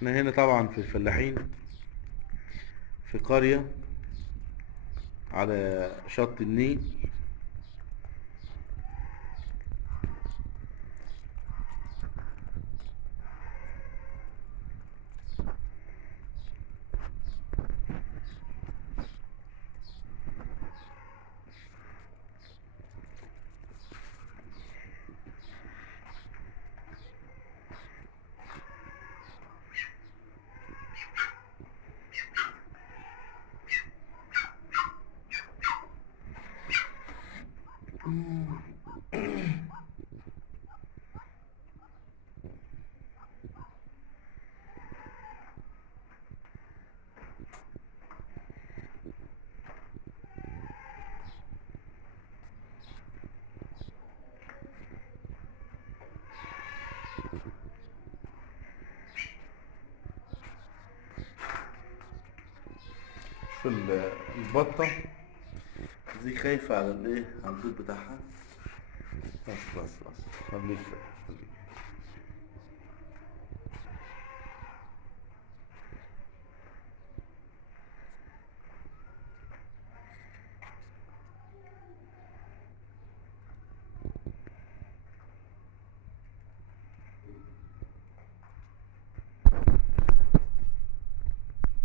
احنا هنا طبعا في الفلاحين، في قرية على شط النيل. في البطة دي خايفة على الايه، على البيض بتاعها. بس خليك